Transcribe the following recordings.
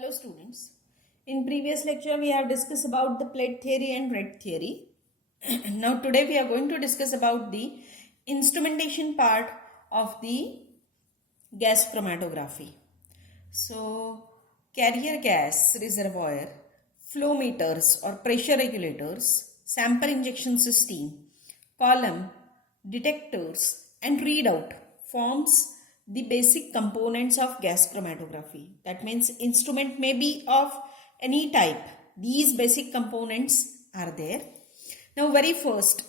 Hello students. In previous lecture we have discussed about the plate theory and red theory. Now today we are going to discuss about the instrumentation part of the gas chromatography. So carrier gas reservoir, flow meters or pressure regulators, sample injection system, column, detectors and readout forms the basic components of gas chromatography. That means instrument may be of any type. These basic components are there. Now very first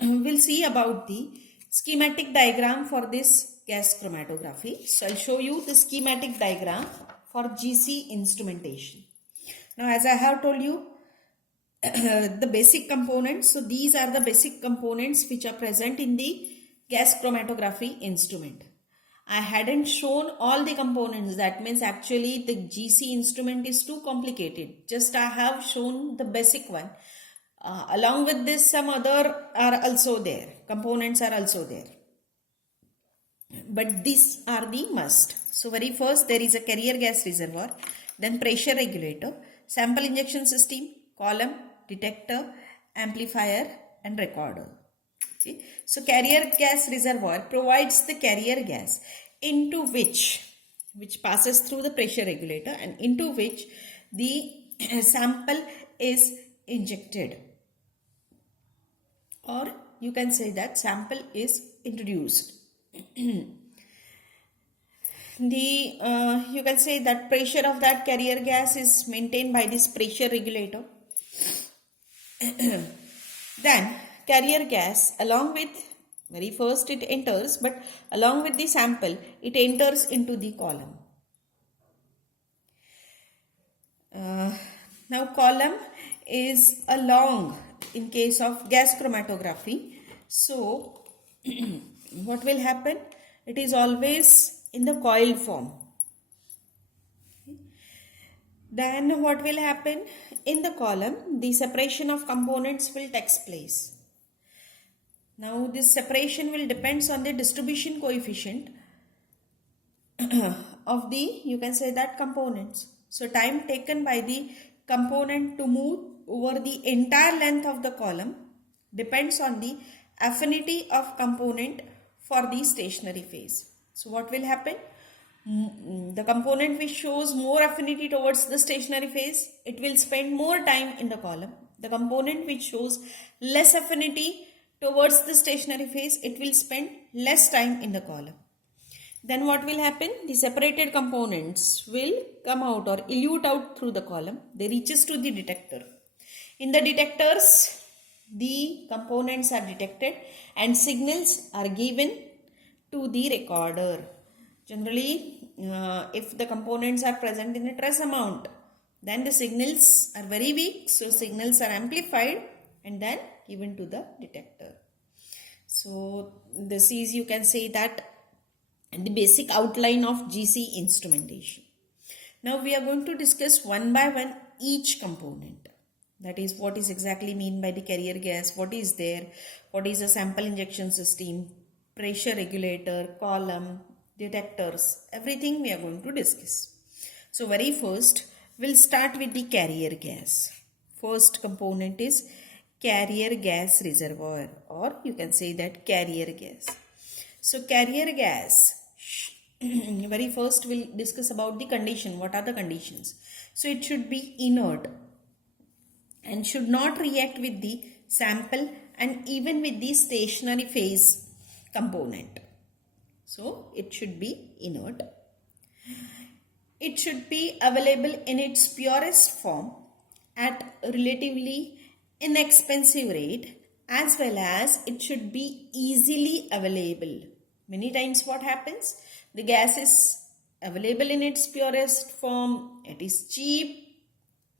we'll see about the schematic diagram for this gas chromatography. So I'll show you the schematic diagram for GC instrumentation. Now as I have told you the basic components. So these are the basic components which are present in the gas chromatography instrument. I hadn't shown all the components. That means actually the GC instrument is too complicated. Just I have shown the basic one. Along with this, some other are also there. Components are also there. But these are the must. So very first there is a carrier gas reservoir, then pressure regulator, sample injection system, column, detector, amplifier and recorder. Okay. So carrier gas reservoir provides the carrier gas into which passes through the pressure regulator and into which the sample is injected, or you can say that sample is introduced. You can say that pressure of that carrier gas is maintained by this pressure regulator. Then carrier gas, along with very first it enters, but along with the sample it enters into the column. Now column is a long in case of gas chromatography. So what will happen? It is always in the coiled form. Then what will happen? In the column, the separation of components will take place. Now this separation will depends on the distribution coefficient of the, you can say that, components. So time taken by the component to move over the entire length of the column depends on the affinity of component for the stationary phase. So what will happen? The component which shows more affinity towards the stationary phase, it will spend more time in the column. The component which shows less affinity towards the stationary phase, it will spend less time in the column. Then what will happen? The separated components will come out or elute out through the column. They reaches to the detector. In the detectors, the components are detected and signals are given to the recorder. Generally, if the components are present in a trace amount, then the signals are very weak. So signals are amplified and then given to the detector. So this is, you can say that, the basic outline of GC instrumentation. Now we are going to discuss one by one each component. That is, what is exactly mean by the carrier gas, what is there, what is a sample injection system, pressure regulator, column, detectors, everything we are going to discuss. So very first, we'll start with the carrier gas. First component is carrier gas reservoir, or you can say that carrier gas. So carrier gas, very first we'll discuss about the condition. What are the conditions? So it should be inert and should not react with the sample and even with the stationary phase component. So it should be inert. It should be available in its purest form at relatively inexpensive rate, as well as it should be easily available. Many times what happens? The gas is available in its purest form, it is cheap,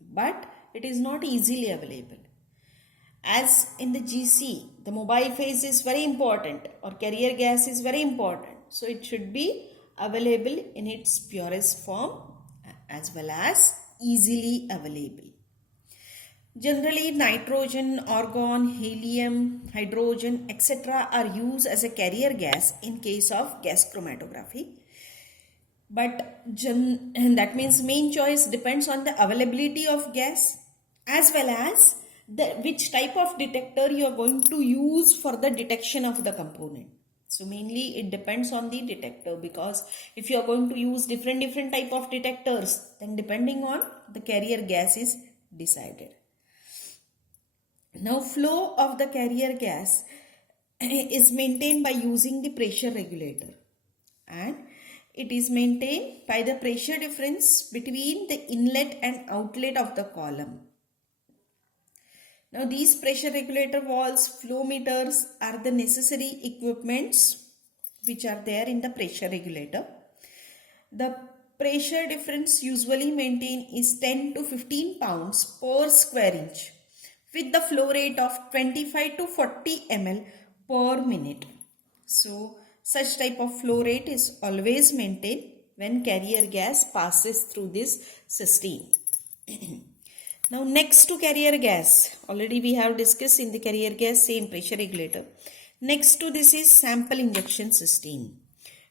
but it is not easily available. As in the GC, the mobile phase is very important, or carrier gas is very important. So it should be available in its purest form as well as easily available. Generally, nitrogen, argon, helium, hydrogen, etc. are used as a carrier gas in case of gas chromatography. but that means main choice depends on the availability of gas as well as which type of detector you are going to use for the detection of the component. So mainly it depends on the detector, because if you are going to use different type of detectors, then depending on the carrier gas is decided. Now flow of the carrier gas is maintained by using the pressure regulator, and it is maintained by the pressure difference between the inlet and outlet of the column. Now these pressure regulator valves, flow meters are the necessary equipments which are there in the pressure regulator. The pressure difference usually maintained is 10 to 15 pounds per square inch with the flow rate of 25 to 40 ml per minute. So such type of flow rate is always maintained when carrier gas passes through this system. Now next to carrier gas, already we have discussed in the carrier gas same pressure regulator. Next to this is sample injection system.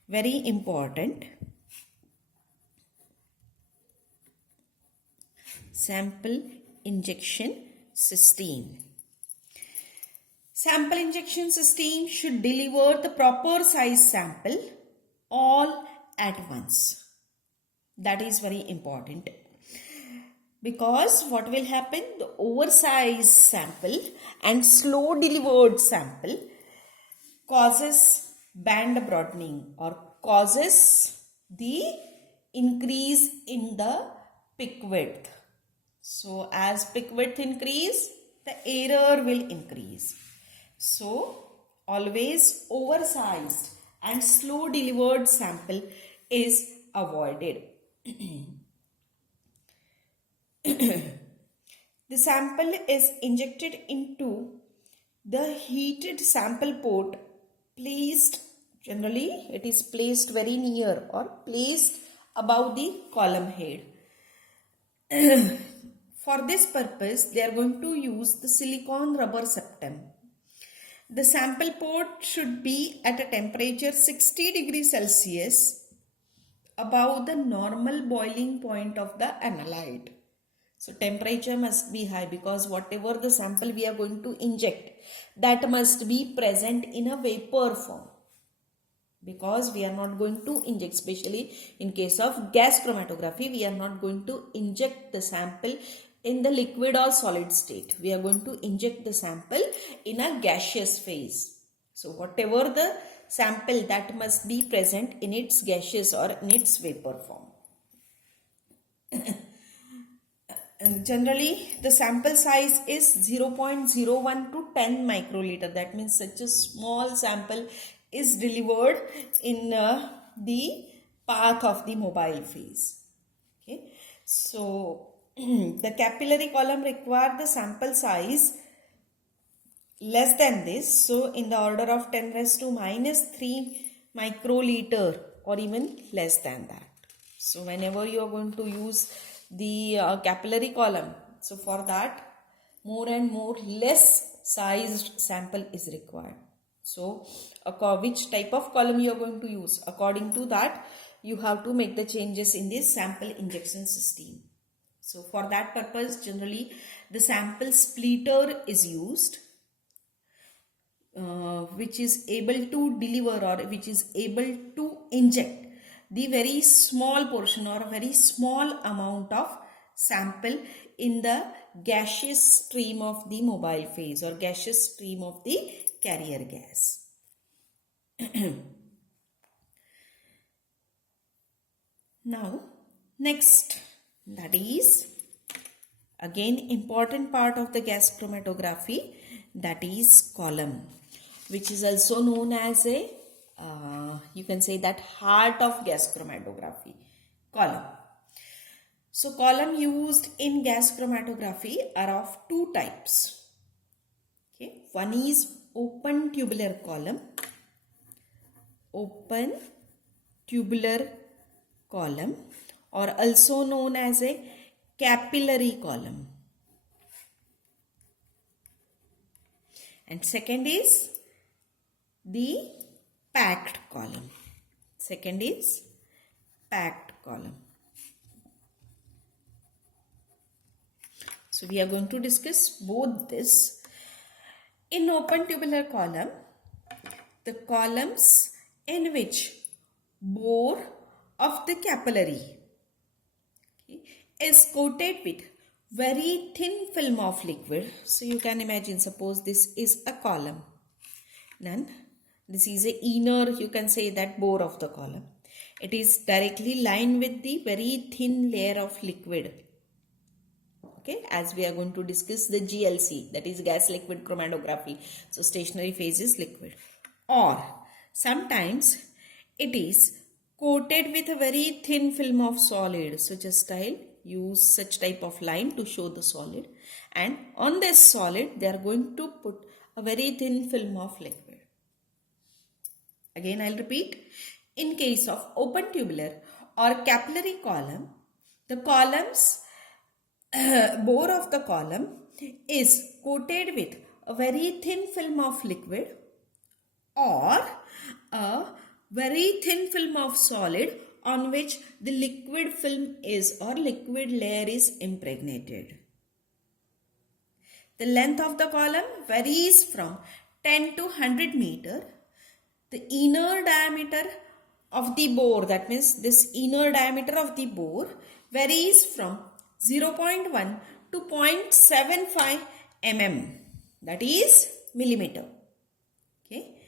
Very important. Sample injection system. Sample injection system should deliver the proper size sample all at once. That is very important. Because what will happen, the oversized sample and slow delivered sample causes band broadening or causes the increase in the peak width. So as peak width increase, the error will increase. So always oversized and slow delivered sample is avoided. The sample is injected into the heated sample port placed, generally it is placed very near or placed above the column head. For this purpose, they are going to use the silicone rubber septum. The sample port should be at a temperature 60 degrees Celsius above the normal boiling point of the analyte. So temperature must be high, because whatever the sample we are going to inject, that must be present in a vapor form. Because we are not going to inject, especially in case of gas chromatography, we are not going to inject the sample in the liquid or solid state. We are going to inject the sample in a gaseous phase. So whatever the sample, that must be present in its gaseous or in its vapor form. Generally, the sample size is 0.01 to 10 microliter. That means such a small sample is delivered in the path of the mobile phase. Okay, so the capillary column require the sample size less than this. So in the order of 10 raised to minus 3 microliter or even less than that. So whenever you are going to use the capillary column, so for that more and more less sized sample is required. So which type of column you are going to use, according to that you have to make the changes in this sample injection system. So for that purpose, generally the sample splitter is used, which is able to deliver or which is able to inject the very small portion or a very small amount of sample in the gaseous stream of the mobile phase or gaseous stream of the carrier gas. Now next, that is again important part of the gas chromatography, that is column, which is also known as a you can say that heart of gas chromatography, column. So column used in gas chromatography are of two types. Okay, one is open tubular column, open tubular column, or also known as a capillary column. And second is the packed column. Second is packed column. So we are going to discuss both this. In open tubular column, the columns in which bore of the capillary is coated with very thin film of liquid. So you can imagine, suppose this is a column. Then this is a inner, you can say that, bore of the column. It is directly lined with the very thin layer of liquid. Okay, as we are going to discuss the GLC, that is gas liquid chromatography. So stationary phase is liquid. Or sometimes it is coated with a very thin film of solid. So just I'll use such type of line to show the solid. And on this solid, they are going to put a very thin film of liquid. Again, I'll repeat. In case of open tubular or capillary column, the columns bore of the column is coated with a very thin film of liquid or a very thin film of solid on which the liquid film is or liquid layer is impregnated. The length of the column varies from 10 to 100 meter. The inner diameter of the bore, that means this inner diameter of the bore, varies from 0.1 to 0.75 mm, that is millimeter. Okay.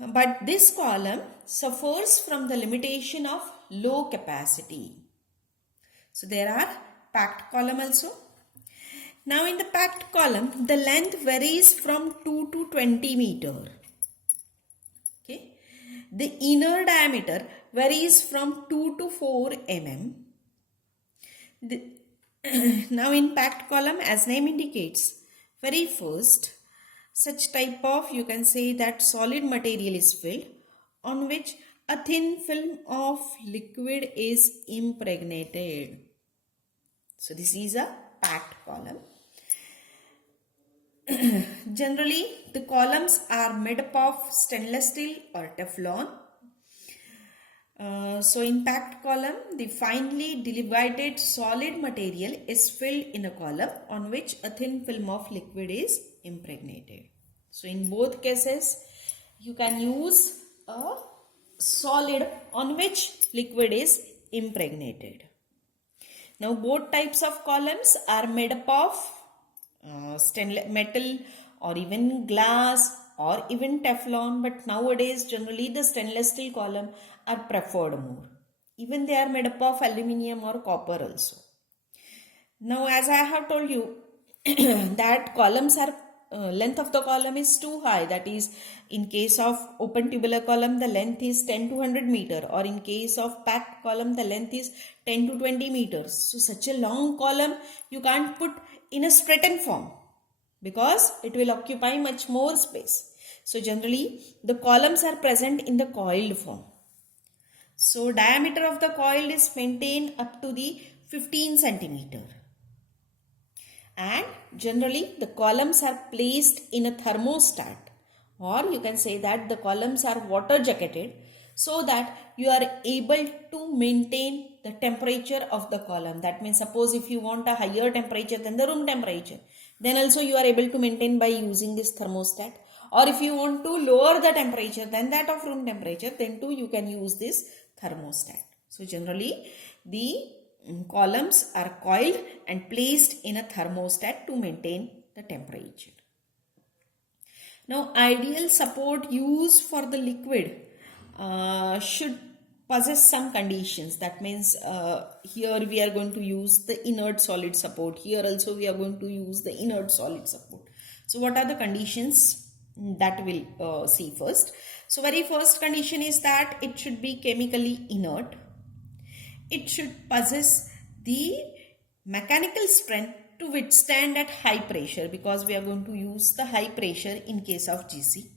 But this column suffers from the limitation of low capacity. So there are packed column also. Now in the packed column, the length varies from 2 to 20 meter. Okay. The inner diameter varies from 2 to 4 mm. Now in packed column, as name indicates, very first, such type of, you can say that, solid material is filled on which a thin film of liquid is impregnated. So this is a packed column. Generally, the columns are made up of stainless steel or Teflon. So in packed column, the finely divided solid material is filled in a column on which a thin film of liquid is impregnated. So in both cases, you can use a solid on which liquid is impregnated. Now both types of columns are made up of stainless metal or even glass or even Teflon, but nowadays generally the stainless steel column are preferred more. Even they are made up of aluminium or copper also. Now as I have told you that columns are length of the column is too high, that is in case of open tubular column the length is 10 to 100 meter, or in case of packed column the length is 10 to 20 meters. So such a long column you can't put in a straightened form because it will occupy much more space. So generally the columns are present in the coiled form. So diameter of the coil is maintained up to the 15 centimeter. And generally the columns are placed in a thermostat, or you can say that the columns are water jacketed so that you are able to maintain the temperature of the column. That means suppose if you want a higher temperature than the room temperature, then also you are able to maintain by using this thermostat. Or if you want to lower the temperature than that of room temperature, then too you can use this thermostat. So generally the columns are coiled and placed in a thermostat to maintain the temperature. Now ideal support used for the liquid should possess some conditions. That means here we are going to use the inert solid support. Here also we are going to use the inert solid support. So what are the conditions that we'll see first? So very first condition is that it should be chemically inert. It should possess the mechanical strength to withstand at high pressure, because we are going to use the high pressure in case of GC.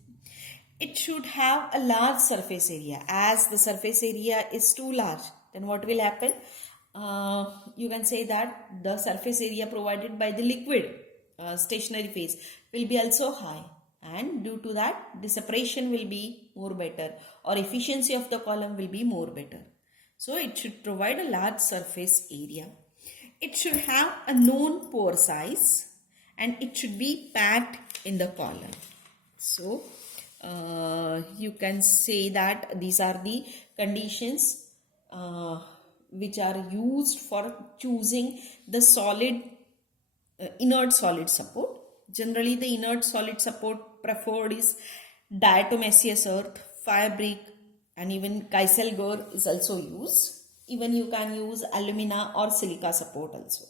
It should have a large surface area. As the surface area is too large, then what will happen? You can say that the surface area provided by the liquid stationary phase will be also high, and due to that the separation will be more better, or efficiency of the column will be more better. So it should provide a large surface area. It should have a known pore size and it should be packed in the column. So you can say that these are the conditions which are used for choosing the solid inert solid support. Generally, the inert solid support preferred is diatomaceous earth, fire brick, and even kieselguhr is also used. Even you can use alumina or silica support also.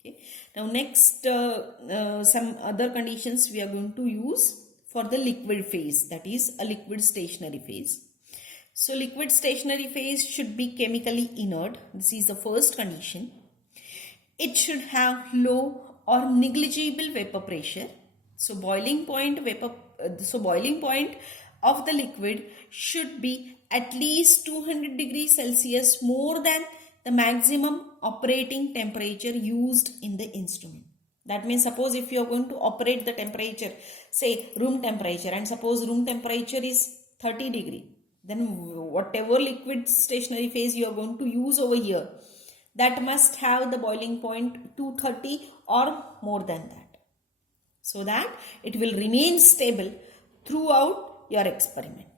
Okay. Now next, some other conditions we are going to use for the liquid phase, that is a liquid stationary phase. So liquid stationary phase should be chemically inert. This is the first condition. It should have low or negligible vapor pressure. So boiling point of the liquid should be at least 200 degrees Celsius more than the maximum operating temperature used in the instrument. That means, suppose if you are going to operate the temperature, say room temperature, and suppose room temperature is 30 degree, then whatever liquid stationary phase you are going to use over here, that must have the boiling point 230 or more than that, so that it will remain stable throughout your experiment.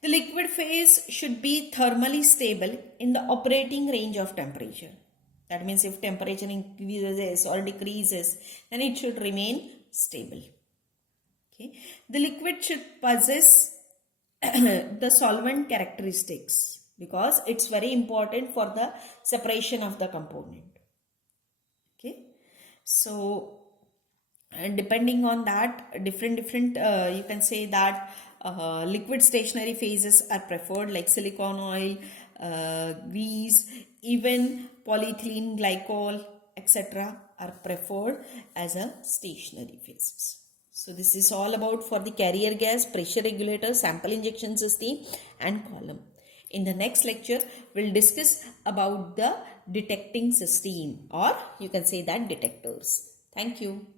The liquid phase should be thermally stable in the operating range of temperature. That means if temperature increases or decreases, then it should remain stable. Okay. The liquid should possess the solvent characteristics, because it's very important for the separation of the component. Okay. So depending on that, different you can say that liquid stationary phases are preferred, like silicone oil, grease, even polyethylene glycol, etc. are preferred as a stationary phases. So this is all about for the carrier gas, pressure regulator, sample injection system and column. In the next lecture, we'll discuss about the detecting system, or you can say that detectors. Thank you.